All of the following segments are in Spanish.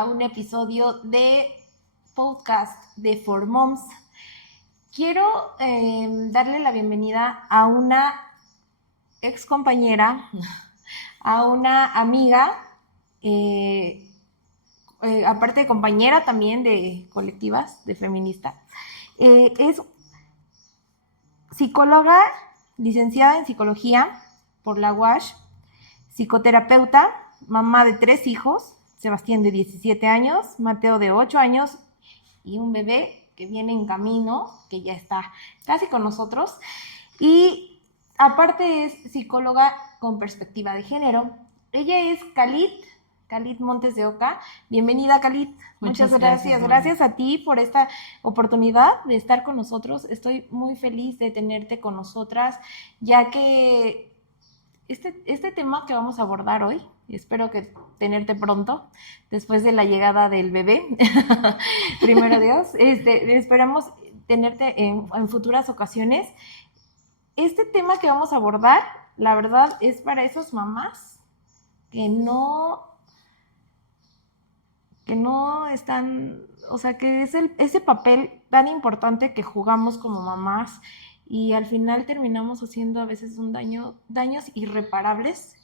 a un episodio de podcast de For Moms. Quiero darle la bienvenida a una ex compañera, a una amiga, aparte de compañera también de colectivas, de feminista. Es psicóloga, licenciada en psicología por la UASH, psicoterapeuta, mamá de 3 hijos, Sebastián de 17 años, Mateo de 8 años y un bebé que viene en camino, que ya está casi con nosotros. Y aparte es psicóloga con perspectiva de género. Ella es Khalid Montes de Oca. Bienvenida, Khalid. Muchas gracias. Gracias a ti por esta oportunidad de estar con nosotros. Estoy muy feliz de tenerte con nosotras, ya que este tema que vamos a abordar hoy, y espero que tenerte pronto, después de la llegada del bebé, primero Dios, esperamos tenerte en futuras ocasiones. Este tema que vamos a abordar, la verdad, es para esas mamás que no están, o sea, que es ese papel tan importante que jugamos como mamás y al final terminamos haciendo a veces daños irreparables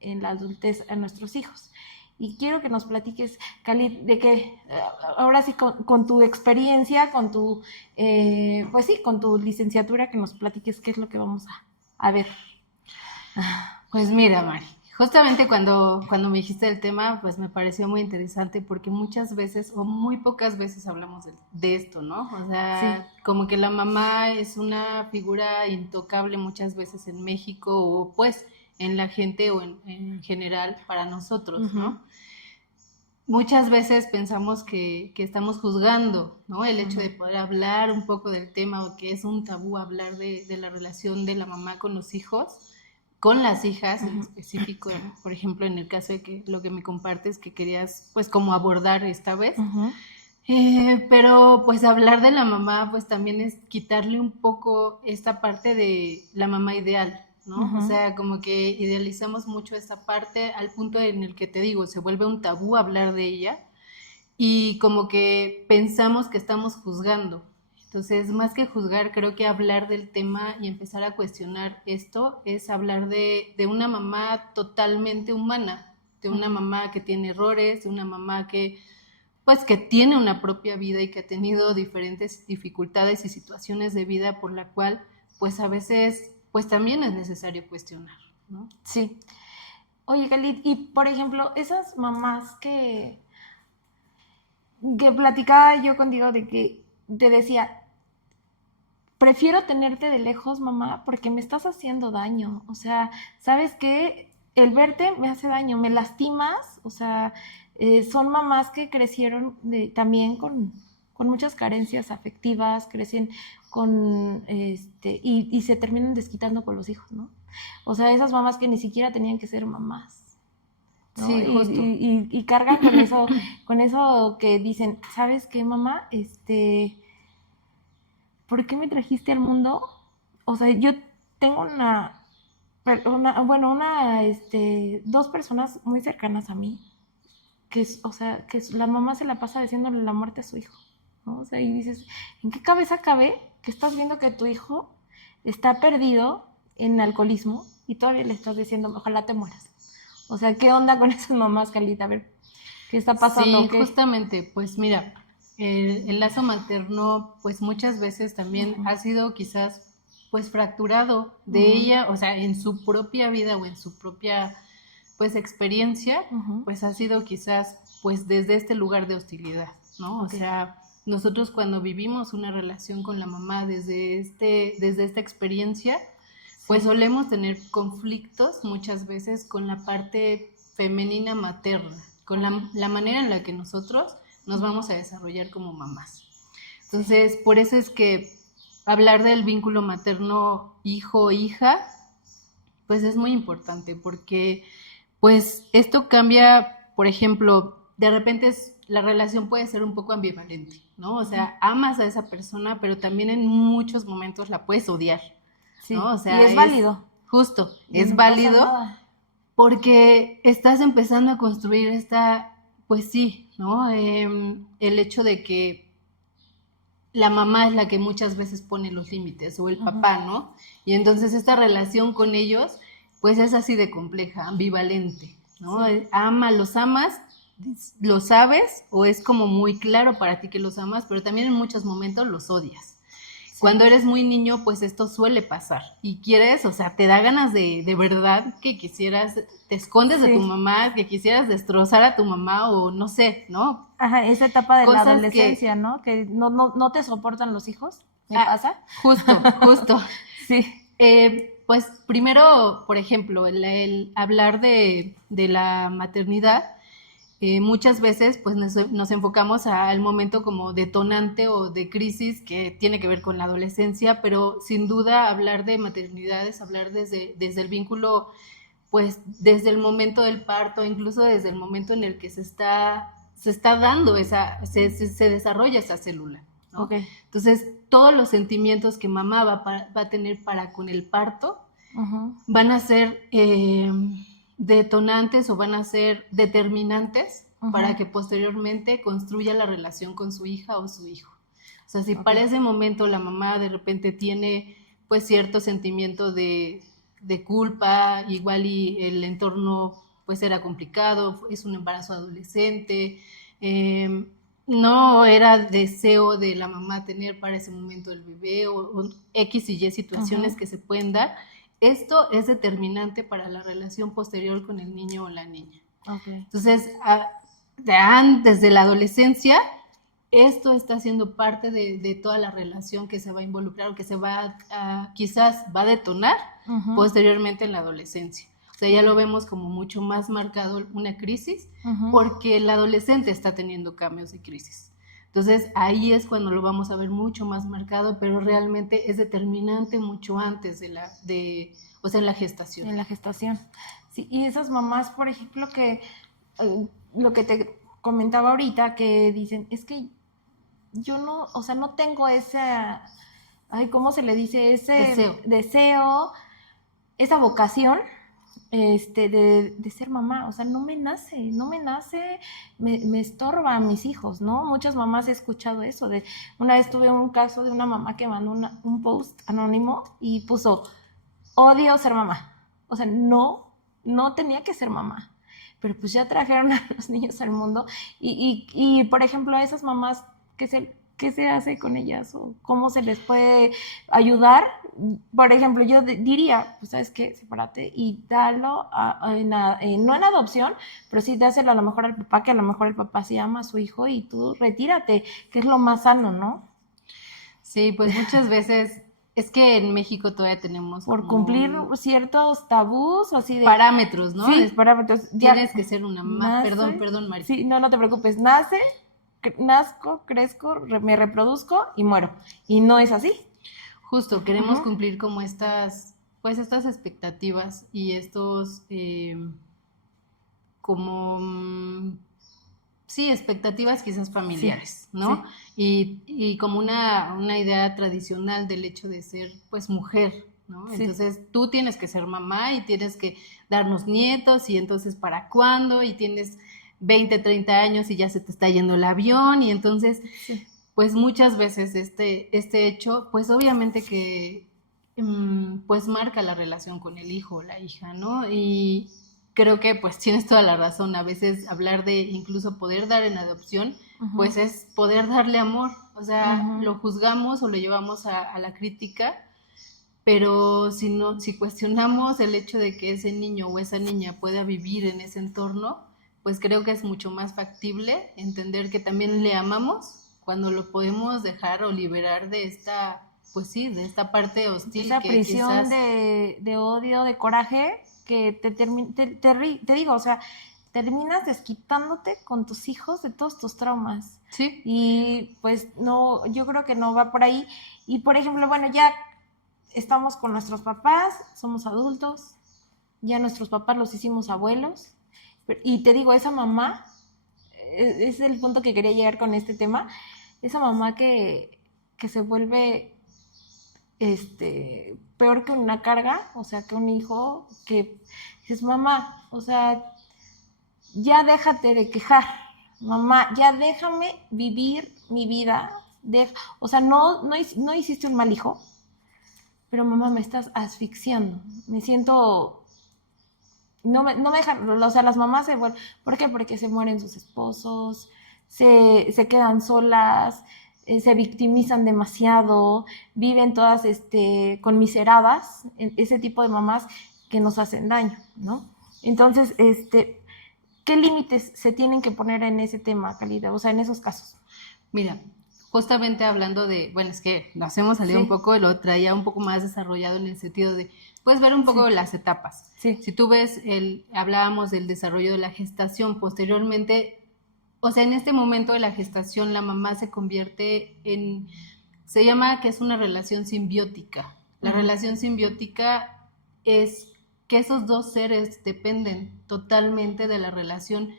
en la adultez a nuestros hijos. Y quiero que nos platiques, Khalid, de que ahora sí con tu experiencia, con tu, pues sí, con tu licenciatura, que nos platiques qué es lo que vamos a ver. Pues mira, Mari, justamente cuando me dijiste el tema, pues me pareció muy interesante porque muchas veces o muy pocas veces hablamos de esto, ¿no? O sea, sí, como que la mamá es una figura intocable muchas veces en México o pues en la gente o en general para nosotros, ¿no? Muchas veces pensamos que estamos juzgando, ¿no? El hecho de poder hablar un poco del tema o que es un tabú hablar de la relación de la mamá con los hijos, con las hijas en específico, por ejemplo, en el caso de que lo que me compartes que querías pues como abordar esta vez. Pero pues hablar de la mamá pues también es quitarle un poco esta parte de la mamá ideal, ¿no? O sea, como que idealizamos mucho esta parte al punto en el que te digo, se vuelve un tabú hablar de ella y como que pensamos que estamos juzgando. Entonces, más que juzgar, creo que hablar del tema y empezar a cuestionar esto es hablar de una mamá totalmente humana, de una mamá que tiene errores, de una mamá que pues que tiene una propia vida y que ha tenido diferentes dificultades y situaciones de vida por la cual pues a veces pues también es necesario cuestionar, ¿no? Sí. Oye, Khalid, y por ejemplo, esas mamás que platicaba yo contigo de que te decía, prefiero tenerte de lejos, mamá, porque me estás haciendo daño. O sea, ¿sabes qué? El verte me hace daño, me lastimas. O sea, son mamás que crecieron también con muchas carencias afectivas, crecen con, y se terminan desquitando con los hijos, ¿no? O sea, esas mamás que ni siquiera tenían que ser mamás, ¿no? Sí, justo. Y cargan con eso que dicen, ¿sabes qué, mamá? ¿Por qué me trajiste al mundo? O sea, yo tengo dos personas muy cercanas a mí, o sea, la mamá se la pasa diciéndole la muerte a su hijo, ¿no? O sea, y dices, ¿en qué cabeza cabe que estás viendo que tu hijo está perdido en alcoholismo y todavía le estás diciendo, ojalá te mueras? O sea, ¿qué onda con esas mamás, Calita? A ver, ¿qué está pasando? Sí, justamente, pues mira, el lazo materno pues muchas veces también ha sido quizás pues fracturado de ella, o sea, en su propia vida o en su propia pues experiencia, pues ha sido quizás pues desde este lugar de hostilidad, ¿no? Okay. O sea, nosotros cuando vivimos una relación con la mamá desde esta experiencia, pues solemos tener conflictos muchas veces con la parte femenina materna, con la manera en la que nosotros nos vamos a desarrollar como mamás. Entonces, por eso es que hablar del vínculo materno hijo-hija, pues es muy importante, porque pues esto cambia, por ejemplo, de repente la relación puede ser un poco ambivalente, ¿no? O sea, amas a esa persona, pero también en muchos momentos la puedes odiar, sí, ¿no? O sea, y es válido. Justo, Y es no válido pasa nada. porque estás empezando a construir esta Pues sí, ¿no? El hecho de que la mamá es la que muchas veces pone los límites o el papá, ¿no? Y entonces esta relación con ellos, pues es así de compleja, ambivalente, ¿no? Sí. Los amas, lo sabes o es como muy claro para ti que los amas, pero también en muchos momentos los odias. Sí. Cuando eres muy niño, pues esto suele pasar y quieres, o sea, te da ganas de verdad que quisieras, te escondes de tu mamá, que quisieras destrozar a tu mamá o no sé, ¿no? Ajá, esa etapa de la Cosas adolescencia, ¿no? Que no te soportan los hijos, ¿me pasa? Justo. Sí. Pues primero, por ejemplo, el hablar de la maternidad, muchas veces pues nos enfocamos al momento como detonante o de crisis que tiene que ver con la adolescencia, pero sin duda hablar de maternidad es hablar desde el vínculo, pues desde el momento del parto, incluso desde el momento en el que se está dando se desarrolla esa célula, ¿no? Okay. Entonces, todos los sentimientos que mamá va a tener para con el parto van a ser detonantes o van a ser determinantes para que posteriormente construya la relación con su hija o su hijo. O sea, si para ese momento la mamá de repente tiene pues cierto sentimiento de culpa, igual y el entorno pues era complicado, es un embarazo adolescente, no era deseo de la mamá tener para ese momento el bebé o X y Y situaciones que se pueden dar, esto es determinante para la relación posterior con el niño o la niña. Entonces, desde la adolescencia, esto está siendo parte de toda la relación que se va a involucrar o que se va quizás va a detonar posteriormente en la adolescencia. O sea, ya lo vemos como mucho más marcado una crisis porque el adolescente está teniendo cambios de crisis. Entonces, ahí es cuando lo vamos a ver mucho más marcado, pero realmente es determinante mucho antes o sea, en la gestación. En la gestación. Sí, y esas mamás, por ejemplo, que lo que te comentaba ahorita, que dicen, es que yo no, o sea, no tengo ¿cómo se le dice? Ese deseo, esa vocación de ser mamá, o sea, no me nace, me estorba a mis hijos, ¿no? Muchas mamás he escuchado eso, una vez tuve un caso de una mamá que mandó un post anónimo y puso, odio ser mamá, o sea, no tenía que ser mamá, pero pues ya trajeron a los niños al mundo y por ejemplo, a esas mamás, ¿qué se hace con ellas o cómo se les puede ayudar? Por ejemplo, yo diría, pues sabes qué, sepárate y dalo no en adopción, pero sí dáselo a lo mejor al papá, que a lo mejor el papá sí ama a su hijo y tú retírate, que es lo más sano, ¿no? Sí, pues muchas veces es que en México todavía tenemos por cumplir ciertos tabús o así de parámetros, ¿no? Sí, parámetros. Tienes que ser una mamá. Perdón, Mari. Sí, no te preocupes. Nazco, crezco, me reproduzco y muero. Y no es así. Justo, queremos cumplir como estas expectativas y estos expectativas quizás familiares, ¿no? Sí. Y como una idea tradicional del hecho de ser pues mujer, ¿no? Sí. Entonces tú tienes que ser mamá y tienes que darnos nietos y entonces ¿para cuándo? Y tienes 20, 30 años y ya se te está yendo el avión y entonces pues muchas veces este hecho pues obviamente que pues marca la relación con el hijo o la hija, ¿no? Y creo que pues tienes toda la razón, a veces hablar de incluso poder dar en adopción, pues es poder darle amor, o sea, lo juzgamos o lo llevamos a la crítica, pero si cuestionamos el hecho de que ese niño o esa niña pueda vivir en ese entorno, pues creo que es mucho más factible entender que también le amamos cuando lo podemos dejar o liberar de esta, pues sí, de esta parte hostil. Esa prisión de odio, de coraje, que te digo, o sea, terminas desquitándote con tus hijos de todos tus traumas. Sí. Y pues no, yo creo que no va por ahí. Y por ejemplo, bueno, ya estamos con nuestros papás, somos adultos, ya nuestros papás los hicimos abuelos. Y te digo, esa mamá, es el punto que quería llegar con este tema, esa mamá que se vuelve peor que una carga, o sea, que un hijo, que es mamá, o sea, ya déjate de quejar, mamá, ya déjame vivir mi vida, o sea, no hiciste un mal hijo, pero mamá, me estás asfixiando, me siento, no me dejan, o sea, las mamás se vuelven, ¿por qué? Porque se mueren sus esposos, se quedan solas, se victimizan demasiado, viven todas conmiseradas, ese tipo de mamás que nos hacen daño, ¿no? Entonces, ¿qué límites se tienen que poner en ese tema, Calida? O sea, en esos casos. Mira, justamente hablando de, bueno, es que nos hemos salido un poco, lo traía un poco más desarrollado en el sentido de, puedes ver un poco las etapas. Sí. Si tú ves, hablábamos del desarrollo de la gestación, posteriormente, o sea, en este momento de la gestación, la mamá se convierte en, se llama que es una relación simbiótica. La relación simbiótica es que esos dos seres dependen totalmente de la relación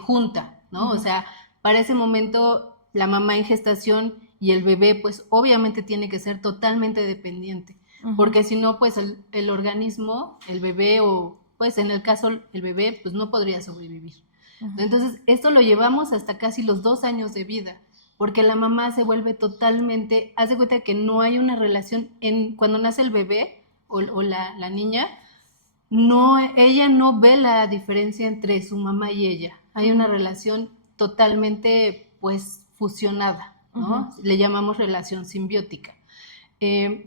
junta, ¿no? O sea, para ese momento la mamá en gestación y el bebé, pues obviamente tiene que ser totalmente dependiente, porque si no, pues el organismo, el bebé o pues en el caso el bebé, pues no podría sobrevivir. Entonces, esto lo llevamos hasta casi los 2 años de vida, porque la mamá se vuelve totalmente, haz de cuenta que no hay una relación, cuando nace el bebé o la niña, ella no ve la diferencia entre su mamá y ella. Hay una relación totalmente, pues, fusionada, ¿no? Le llamamos relación simbiótica.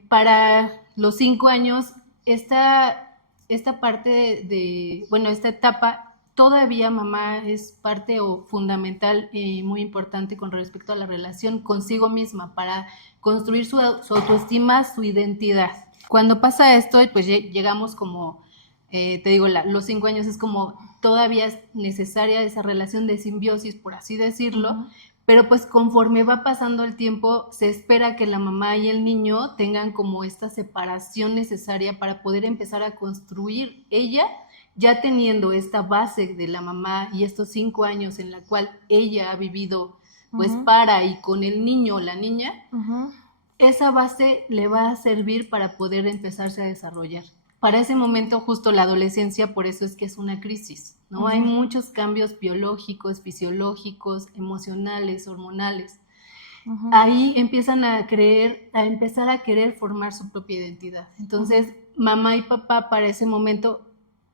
Para los 5 años, esta parte esta etapa, todavía mamá es parte fundamental y muy importante con respecto a la relación consigo misma para construir su autoestima, su identidad. Cuando pasa esto, pues llegamos como te digo, los 5 años es como todavía es necesaria esa relación de simbiosis, por así decirlo, pero pues conforme va pasando el tiempo, se espera que la mamá y el niño tengan como esta separación necesaria para poder empezar a construir ella, ya teniendo esta base de la mamá y estos 5 años en la cual ella ha vivido pues para y con el niño o la niña, esa base le va a servir para poder empezarse a desarrollar. Para ese momento, justo la adolescencia, por eso es que es una crisis, ¿no? Hay muchos cambios biológicos, fisiológicos, emocionales, hormonales. Ahí empiezan a empezar a querer formar su propia identidad. Entonces, mamá y papá para ese momento,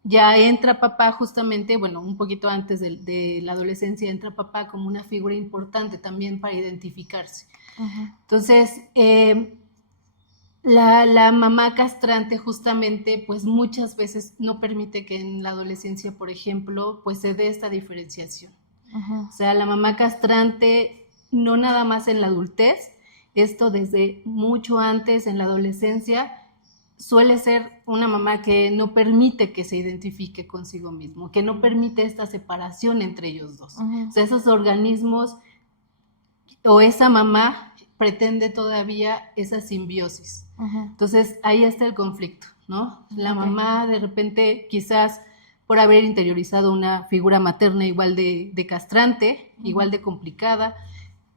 ya entra papá justamente, bueno, un poquito antes de la adolescencia, entra papá como una figura importante también para identificarse. Entonces, la mamá castrante justamente pues muchas veces no permite que en la adolescencia, por ejemplo, pues se dé esta diferenciación. O sea, la mamá castrante no nada más en la adultez, esto desde mucho antes en la adolescencia suele ser una mamá que no permite que se identifique consigo mismo, que no permite esta separación entre ellos dos. O sea, esos organismos o esa mamá pretende todavía esa simbiosis. Entonces, ahí está el conflicto, ¿no? La mamá de repente quizás por haber interiorizado una figura materna igual de castrante, igual de complicada,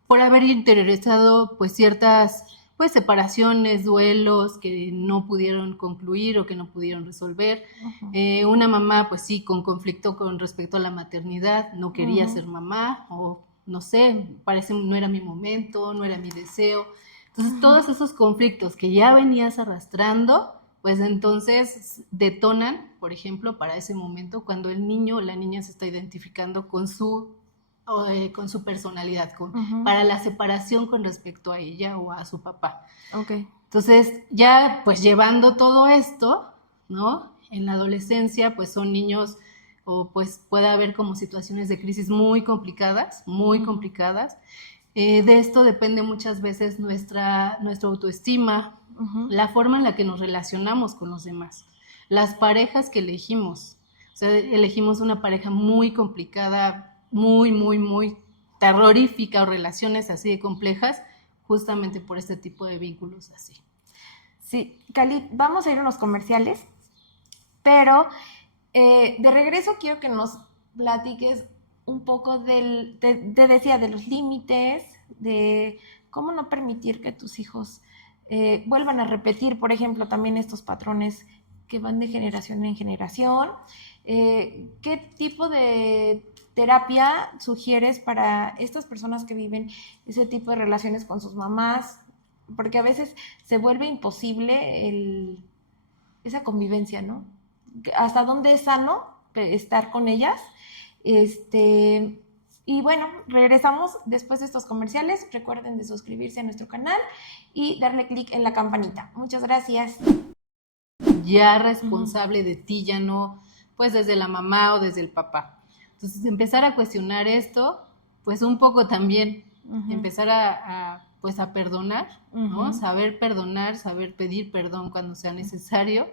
por haber interiorizado pues ciertas pues separaciones, duelos que no pudieron concluir o que no pudieron resolver. Una mamá pues sí con conflicto con respecto a la maternidad, no quería ser mamá o no sé, parece no era mi momento, no era mi deseo. Entonces todos esos conflictos que ya venías arrastrando, pues entonces detonan, por ejemplo, para ese momento cuando el niño o la niña se está identificando con su personalidad, para la separación con respecto a ella o a su papá. Entonces, ya pues llevando todo esto, ¿no? En la adolescencia, pues son niños o pues puede haber como situaciones de crisis muy complicadas, muy complicadas. De esto depende muchas veces nuestra autoestima, la forma en la que nos relacionamos con los demás, las parejas que elegimos. O sea, elegimos una pareja muy complicada, muy terrorífica o relaciones así de complejas, justamente por este tipo de vínculos así. Sí, Cali, vamos a ir a unos comerciales, pero de regreso quiero que nos platiques un poco te decía, de los límites, de cómo no permitir que tus hijos vuelvan a repetir, por ejemplo, también estos patrones que van de generación en generación. ¿Qué tipo de terapia sugieres para estas personas que viven ese tipo de relaciones con sus mamás? Porque a veces se vuelve imposible esa convivencia, ¿no? ¿Hasta dónde es sano estar con ellas? Y bueno, regresamos después de estos comerciales. Recuerden de suscribirse a nuestro canal y darle clic en la campanita. Muchas gracias. Ya responsable de ti, ya no, pues desde la mamá o desde el papá. Entonces, empezar a cuestionar esto, pues un poco también, empezar a perdonar, ¿no? Saber perdonar, saber pedir perdón cuando sea necesario.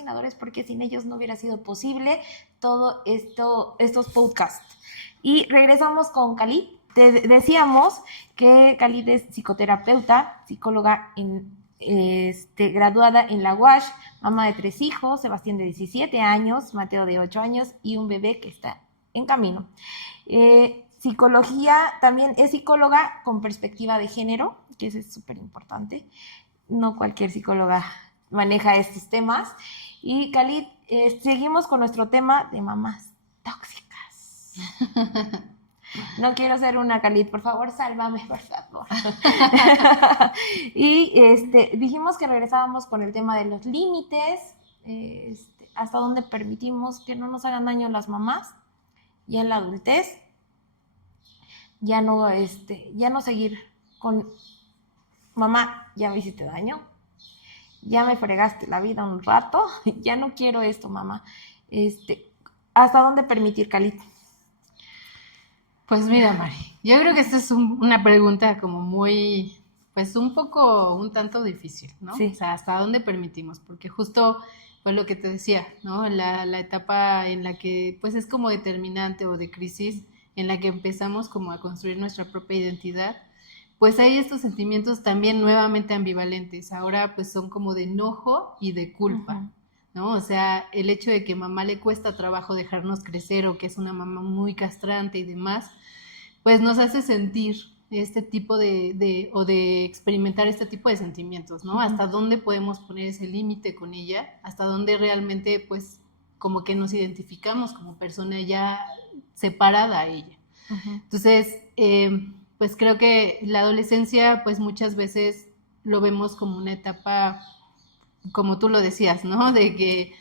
patrocinadores porque sin ellos no hubiera sido posible todo estos podcasts. Y regresamos con Khalid. Decíamos que Khalid es psicoterapeuta, psicóloga graduada en la UASH, mamá de 3 hijos, Sebastián de 17 años, Mateo de 8 años y un bebé que está en camino. Psicología, también es psicóloga con perspectiva de género, que eso es súper importante. No cualquier psicóloga maneja estos temas. Y Khalid, seguimos con nuestro tema de mamás tóxicas. No quiero ser una, Khalid, por favor, sálvame, por favor. Y dijimos que regresábamos con el tema de los límites, hasta dónde permitimos que no nos hagan daño las mamás, ya en la adultez, ya no seguir con mamá, ya me hiciste daño, ya me fregaste la vida un rato, ya no quiero esto, mamá. ¿Hasta dónde permitir, Khalid? Pues mira, Mari, yo creo que esta es una pregunta como muy, pues un tanto difícil, ¿no? Sí. O sea, ¿hasta dónde permitimos? Porque justo, pues lo que te decía, ¿no? La etapa en la que, pues es como determinante o de crisis, en la que empezamos como a construir nuestra propia identidad, pues hay estos sentimientos también nuevamente ambivalentes. Ahora pues son como de enojo y de culpa. Uh-huh. ¿No? O sea, el hecho de que mamá le cuesta trabajo dejarnos crecer o que es una mamá muy castrante y demás, pues nos hace sentir este tipo de experimentar este tipo de sentimientos, ¿no? Uh-huh. Hasta dónde podemos poner ese límite con ella, hasta dónde realmente, pues, como que nos identificamos como persona ya separada a ella. Uh-huh. Entonces, pues creo que la adolescencia, pues muchas veces lo vemos como una etapa, como tú lo decías, ¿no? De que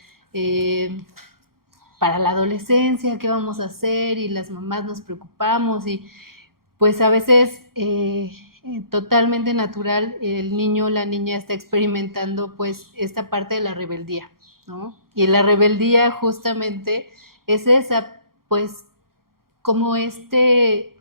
para la adolescencia, ¿qué vamos a hacer? Y las mamás nos preocupamos y pues a veces totalmente natural el niño o la niña está experimentando pues esta parte de la rebeldía, ¿no? Y la rebeldía justamente es esa, pues como este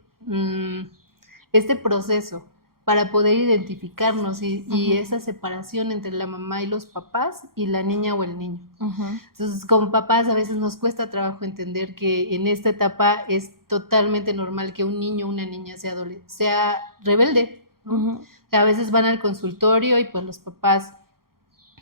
proceso para poder identificarnos y uh-huh. esa separación entre la mamá y los papás y la niña o el niño. Uh-huh. Entonces, como papás a veces nos cuesta trabajo entender que en esta etapa es totalmente normal que un niño o una niña sea rebelde, ¿no? Uh-huh. O sea, a veces van al consultorio y pues los papás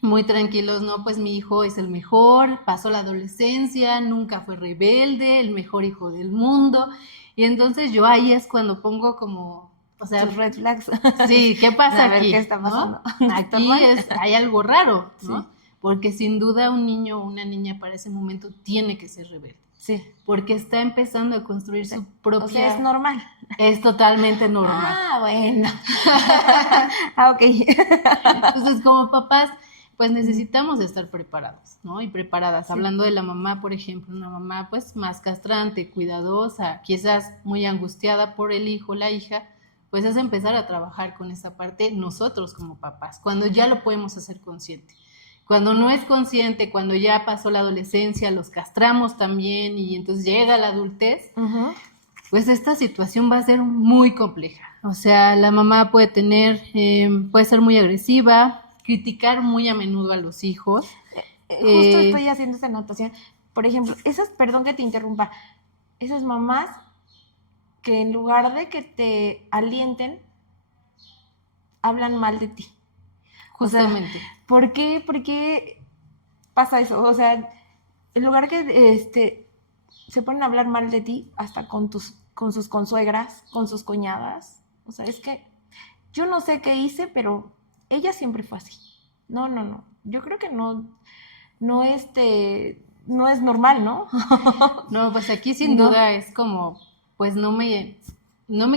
muy tranquilos, no, pues mi hijo es el mejor, pasó la adolescencia, nunca fue rebelde, el mejor hijo del mundo. Y entonces yo ahí es cuando pongo como... O sea, tus red flags. Sí, ¿qué pasa a ver aquí? ¿Qué está pasando? ¿No? Aquí hay algo raro, ¿no? Sí. Porque sin duda un niño o una niña para ese momento tiene que ser rebelde. Sí. Porque está empezando a construir su propia... O sea, es normal. Es totalmente normal. Ah, bueno. Ok. Entonces, como papás, pues necesitamos estar preparados, ¿no? Y preparadas. Sí. Hablando de la mamá, por ejemplo, una mamá pues más castrante, cuidadosa, quizás muy angustiada por el hijo, la hija, pues es empezar a trabajar con esa parte nosotros como papás, cuando ya lo podemos hacer consciente. Cuando no es consciente, cuando ya pasó la adolescencia, los castramos también y entonces llega la adultez, uh-huh. pues esta situación va a ser muy compleja. O sea, la mamá puede ser muy agresiva, criticar muy a menudo a los hijos. Justo estoy haciendo esa anotación. Por ejemplo, perdón que te interrumpa, esas mamás que en lugar de que te alienten, hablan mal de ti. Justamente. O sea, ¿por qué pasa eso? O sea, en lugar que se ponen a hablar mal de ti, hasta con sus consuegras, con sus cuñadas. O sea, es que yo no sé qué hice, pero ella siempre fue así. No. Yo creo que no es normal, ¿no? No, pues aquí sin duda es como, pues no me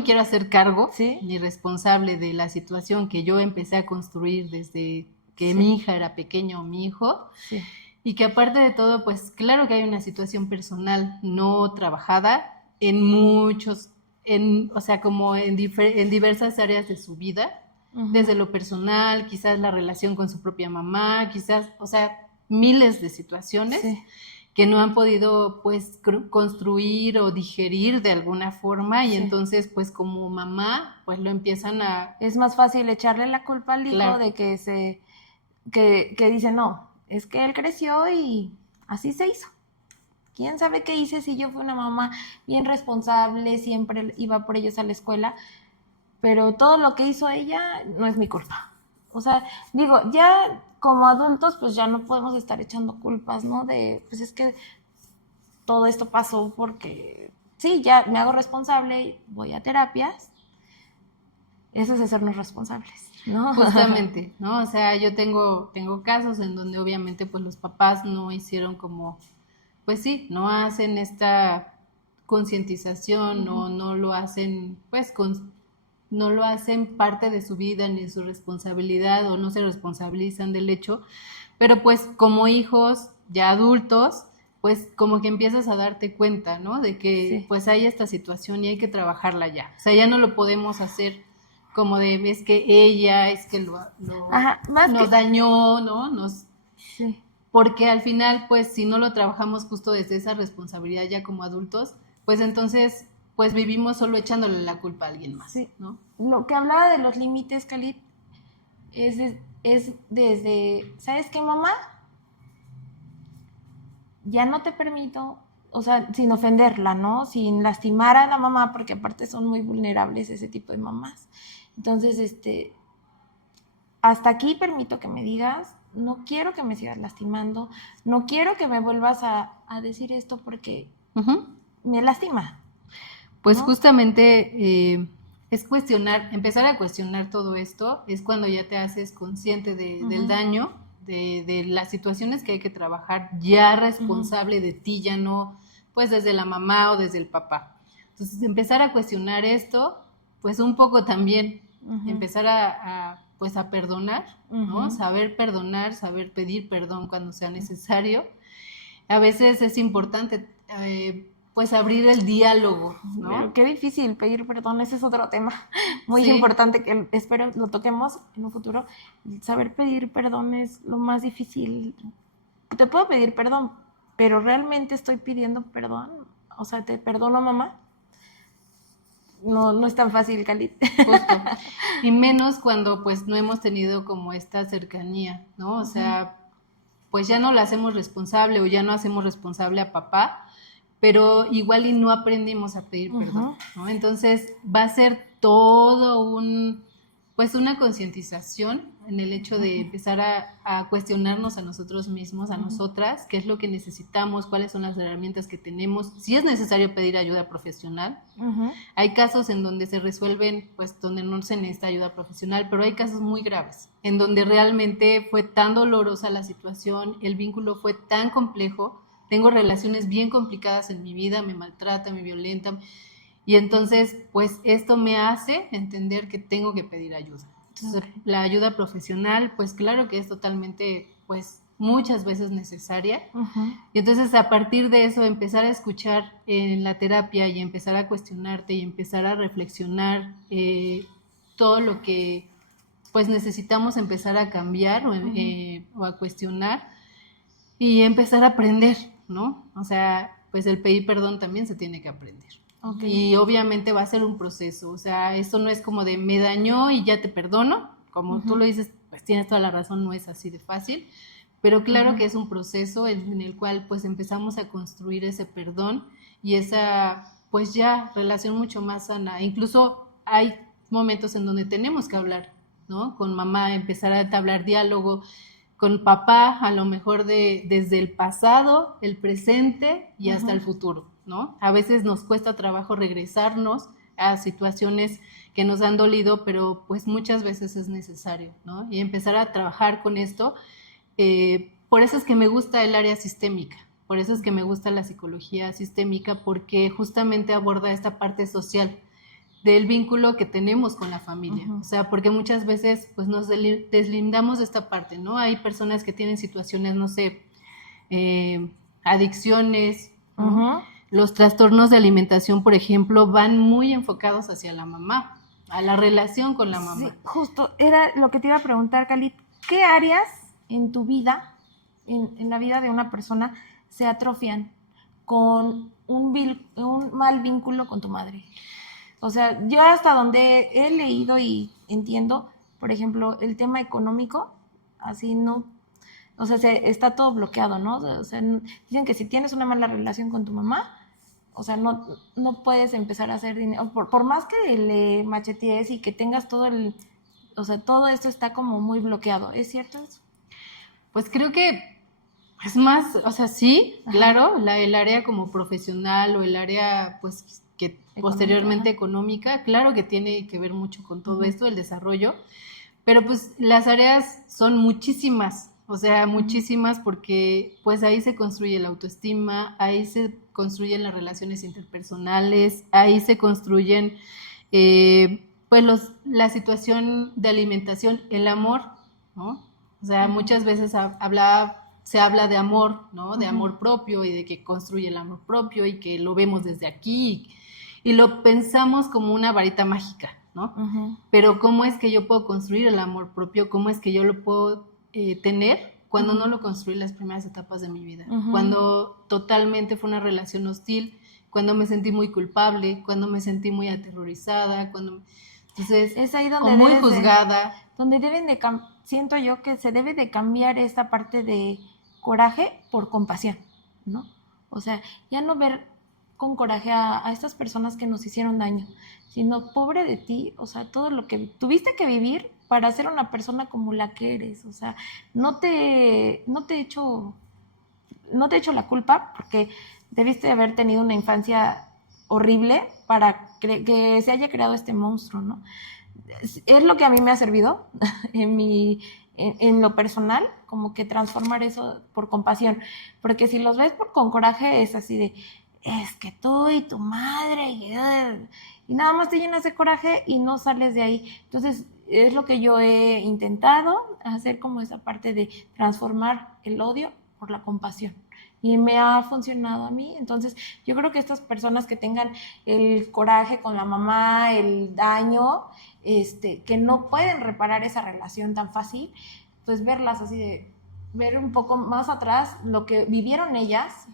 quiero hacer cargo, ¿sí? Ni responsable de la situación que yo empecé a construir desde que sí. Mi hija era pequeña o mi hijo, sí. Y que aparte de todo, pues claro que hay una situación personal no trabajada o sea, como en diversas áreas de su vida, uh-huh. Desde lo personal, quizás la relación con su propia mamá, quizás, o sea, miles de situaciones. Sí. Que no han podido pues construir o digerir de alguna forma y sí. Entonces pues como mamá pues lo empiezan a... Es más fácil echarle la culpa al hijo, claro. De que dice no, es que él creció y así se hizo. ¿Quién sabe qué hice si yo fui una mamá bien responsable, siempre iba por ellos a la escuela? Pero todo lo que hizo ella no es mi culpa. O sea, digo, ya como adultos, pues ya no podemos estar echando culpas, ¿no? Pues es que todo esto pasó porque, sí, ya me hago responsable, voy a terapias. Eso es hacernos responsables, ¿no? Justamente, ¿no? O sea, yo tengo casos en donde obviamente pues los papás no hicieron como, pues sí, no hacen esta concientización, no lo hacen pues no lo hacen parte de su vida ni de su responsabilidad o no se responsabilizan del hecho, pero pues como hijos ya adultos, pues como que empiezas a darte cuenta, ¿no? De que Sí. pues hay esta situación y hay que trabajarla ya. O sea, ya no lo podemos hacer como de, es que ella, es que Ajá, más nos que... dañó, ¿no? Sí. Porque al final, pues si no lo trabajamos justo desde esa responsabilidad ya como adultos, pues entonces, pues vivimos solo echándole la culpa a alguien más, Sí. ¿no? Lo que hablaba de los límites, Khalid, es desde, ¿sabes qué, mamá? Ya no te permito, o sea, sin ofenderla, ¿no? Sin lastimar a la mamá, porque aparte son muy vulnerables ese tipo de mamás. Entonces, hasta aquí permito que me digas, no quiero que me sigas lastimando, no quiero que me vuelvas a decir esto porque me lastima, Pues ¿no? justamente es empezar a cuestionar todo esto, es cuando ya te haces consciente del daño, de las situaciones que hay que trabajar, ya responsable de ti, ya no pues desde la mamá o desde el papá. Entonces empezar a cuestionar esto, pues un poco también empezar pues a perdonar, ¿no? Saber perdonar, saber pedir perdón cuando sea necesario. A veces es importante pues abrir el diálogo, ¿no? Pero qué difícil pedir perdón, ese es otro tema muy Sí. importante que espero lo toquemos en un futuro. Saber pedir perdón es lo más difícil. Te puedo pedir perdón, pero realmente estoy pidiendo perdón. O sea, te perdono, mamá. No, no es tan fácil, Khalid. Justo. Y menos cuando pues no hemos tenido como esta cercanía, ¿no? O sea, pues ya no la hacemos responsable o ya no hacemos responsable a papá, pero igual y no aprendimos a pedir perdón, ¿no? Entonces va a ser todo pues una concientización en el hecho de empezar a cuestionarnos a nosotros mismos, a nosotras, qué es lo que necesitamos, cuáles son las herramientas que tenemos, si es necesario pedir ayuda profesional. Hay casos en donde se resuelven, pues donde no se necesita ayuda profesional, pero hay casos muy graves, en donde realmente fue tan dolorosa la situación, el vínculo fue tan complejo, tengo relaciones bien complicadas en mi vida, me maltratan, me violentan, y entonces, pues esto me hace entender que tengo que pedir ayuda. Entonces, la ayuda profesional, pues claro que es totalmente, pues muchas veces necesaria. Y entonces a partir de eso empezar a escuchar en la terapia y empezar a cuestionarte y empezar a reflexionar todo lo que pues necesitamos empezar a cambiar o a cuestionar y empezar a aprender, ¿no? O sea, pues el pedir perdón también se tiene que aprender. Y obviamente va a ser un proceso, o sea, esto no es como de me dañó y ya te perdono, como tú lo dices, pues tienes toda la razón, no es así de fácil, pero claro que es un proceso en el cual pues empezamos a construir ese perdón y esa pues ya relación mucho más sana. Incluso hay momentos en donde tenemos que hablar, ¿no? Con mamá, empezar a entablar diálogo, con papá a lo mejor desde el pasado, el presente y hasta el futuro, ¿no? A veces nos cuesta trabajo regresarnos a situaciones que nos han dolido, pero pues muchas veces es necesario, ¿no? Y empezar a trabajar con esto. Por eso es que me gusta el área sistémica, por eso es que me gusta la psicología sistémica, porque justamente aborda esta parte social del vínculo que tenemos con la familia. O sea, porque muchas veces pues nos deslindamos de esta parte, ¿no? Hay personas que tienen situaciones, no sé, adicciones, ¿no? Los trastornos de alimentación, por ejemplo, van muy enfocados hacia la mamá, a la relación con la mamá. Sí, justo, era lo que te iba a preguntar, Khalid. ¿Qué áreas en tu vida, en la vida de una persona, se atrofian con un mal vínculo con tu madre? O sea, yo hasta donde he leído y entiendo, por ejemplo, el tema económico, así no, O sea, está todo bloqueado, ¿no? O sea, dicen que si tienes una mala relación con tu mamá, o sea, no puedes empezar a hacer dinero. Por más que le machetees y que tengas o sea, todo esto está como muy bloqueado. ¿Es cierto eso? Pues creo que es más, o sea, sí, Ajá. claro, el área como profesional o el área, pues, que Económica, posteriormente ajá. económica, claro que tiene que ver mucho con todo Ujú. esto, el desarrollo, pero pues las áreas son muchísimas, o sea, muchísimas porque pues ahí se construye la autoestima, ahí se construyen las relaciones interpersonales, ahí se construyen pues la situación de alimentación, el amor, ¿no? O sea, muchas veces se habla de amor, ¿no? De amor propio y de que construye el amor propio y que lo vemos desde aquí y lo pensamos como una varita mágica, ¿no? Ujú. Pero ¿cómo es que yo puedo construir el amor propio? ¿Cómo es que yo lo puedo tener cuando no lo construí en las primeras etapas de mi vida? Cuando totalmente fue una relación hostil, cuando me sentí muy culpable, cuando me sentí muy aterrorizada, entonces, Es ahí o donde muy juzgada. donde siento yo que se debe de cambiar esta parte de coraje por compasión, ¿no? O sea, ya no ver con coraje a estas personas que nos hicieron daño, sino pobre de ti, o sea, todo lo que tuviste que vivir para ser una persona como la que eres, o sea, no te echo no te echo la culpa porque debiste haber tenido una infancia horrible para que se haya creado este monstruo, ¿no? Es lo que a mí me ha servido en lo personal, como que transformar eso por compasión, porque si los ves con coraje es así de, es que tú y tu madre, y nada más te llenas de coraje y no sales de ahí. Entonces, es lo que yo he intentado, hacer como esa parte de transformar el odio por la compasión. Y me ha funcionado a mí. Entonces, yo creo que estas personas que tengan el coraje con la mamá, el daño, que no pueden reparar esa relación tan fácil, pues verlas así ver un poco más atrás lo que vivieron ellas,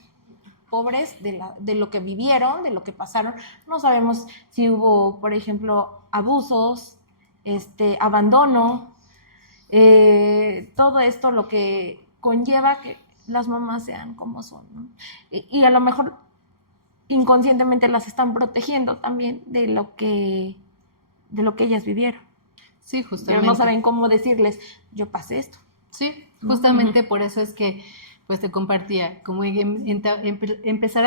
pobres de lo que vivieron, de lo que pasaron. No sabemos si hubo, por ejemplo, abusos, abandono, todo esto lo que conlleva que las mamás sean como son, ¿no? Y a lo mejor inconscientemente las están protegiendo también de lo que ellas vivieron. Sí, Pero no justamente. saben cómo decirles, yo pasé esto. Sí, ¿No? justamente por eso es que pues te compartía, como empezar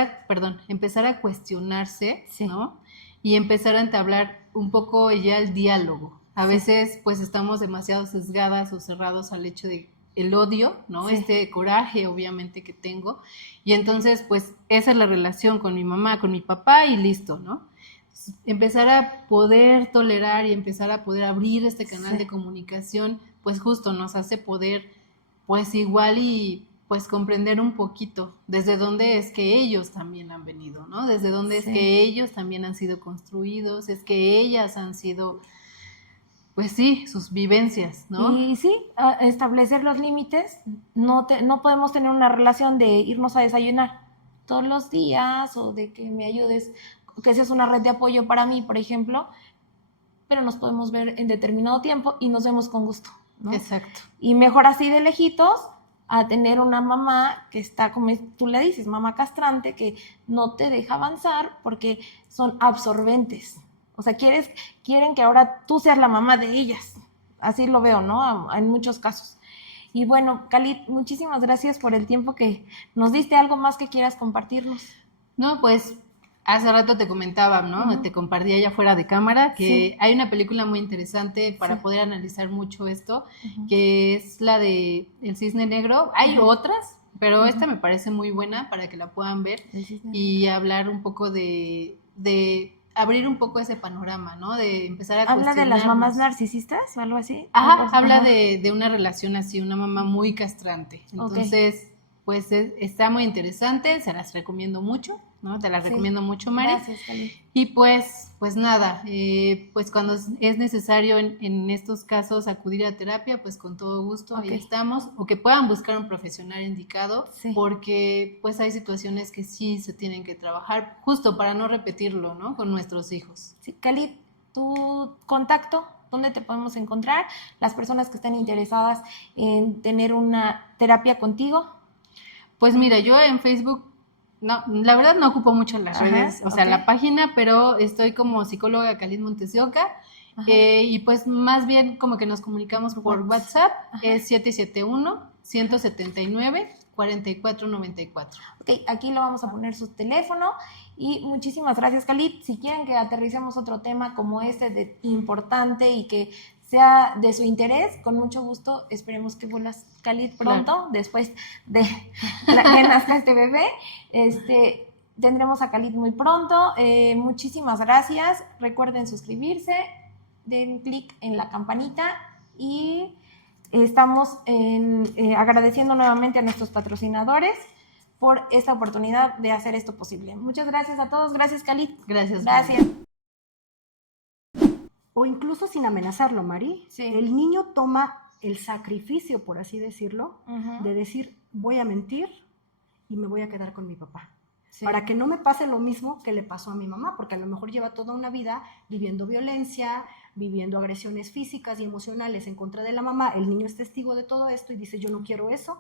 a cuestionarse, Sí. ¿no? Y empezar a entablar un poco ya el diálogo. A Sí. veces pues estamos demasiado sesgadas o cerrados al hecho de el odio, ¿no? Sí. Este coraje obviamente que tengo. Y entonces pues esa es la relación con mi mamá, con mi papá y listo, ¿no? Empezar a poder tolerar y empezar a poder abrir este canal Sí. de comunicación, pues justo nos hace poder, pues igual y pues comprender un poquito desde dónde es que ellos también han venido, ¿no? Desde dónde Sí. es que ellos también han sido construidos, es que ellas han sido, pues sí, sus vivencias, ¿no? Y sí, establecer los límites. No podemos tener una relación de irnos a desayunar todos los días o de que me ayudes, que seas una red de apoyo para mí, por ejemplo, pero nos podemos ver en determinado tiempo y nos vemos con gusto, ¿no? Exacto. Y mejor así de lejitos a tener una mamá que está, como tú le dices, mamá castrante, que no te deja avanzar porque son absorbentes. O sea, quieren que ahora tú seas la mamá de ellas. Así lo veo, ¿no? En muchos casos. Y bueno, Khalid, muchísimas gracias por el tiempo que nos diste. ¿Algo más que quieras compartirnos? No, pues hace rato te comentaba, ¿no? Te compartí allá fuera de cámara que Sí. hay una película muy interesante para Sí. poder analizar mucho esto, que es la de El Cisne Negro. Hay otras, pero esta me parece muy buena para que la puedan ver y hablar un poco de abrir un poco ese panorama, ¿no? De empezar a ¿Habla de las cuestionarnos. mamás narcisistas o algo así? Ajá, habla de una relación así, una mamá muy castrante. Ok. Entonces, pues está muy interesante, se las recomiendo mucho, ¿no? Te las Sí. recomiendo mucho, Mari. Gracias, Khalid. Y pues nada, pues cuando es necesario en estos casos acudir a terapia, pues con todo gusto ahí Ok. estamos, o que puedan buscar un profesional indicado, Sí. porque pues hay situaciones que sí se tienen que trabajar, justo para no repetirlo, ¿no? Con nuestros hijos. Sí, Khalid, ¿tu contacto? ¿Dónde te podemos encontrar? Las personas que estén interesadas en tener una terapia contigo. Pues mira, yo en Facebook, no, la verdad no ocupo mucho las redes, o sea, la página, pero estoy como psicóloga Khalid Montes de Oca, y pues más bien como que nos comunicamos por WhatsApp, es 771-179-4494. Ok, aquí lo vamos a poner su teléfono, y muchísimas gracias, Khalid. Si quieren que aterricemos otro tema como este de importante y que sea de su interés, con mucho gusto, esperemos que vuelas, Khalid, pronto, claro. Después de que nazca este bebé. Tendremos a Khalid muy pronto. Muchísimas gracias. Recuerden suscribirse, den clic en la campanita y estamos agradeciendo nuevamente a nuestros patrocinadores por esta oportunidad de hacer esto posible. Muchas gracias a todos. Gracias, Khalid. Gracias. O incluso sin amenazarlo, Mari. Sí. El niño toma el sacrificio, por así decirlo, de decir, voy a mentir y me voy a quedar con mi papá. Sí. Para que no me pase lo mismo que le pasó a mi mamá, porque a lo mejor lleva toda una vida viviendo violencia, viviendo agresiones físicas y emocionales en contra de la mamá. El niño es testigo de todo esto y dice, yo no quiero eso,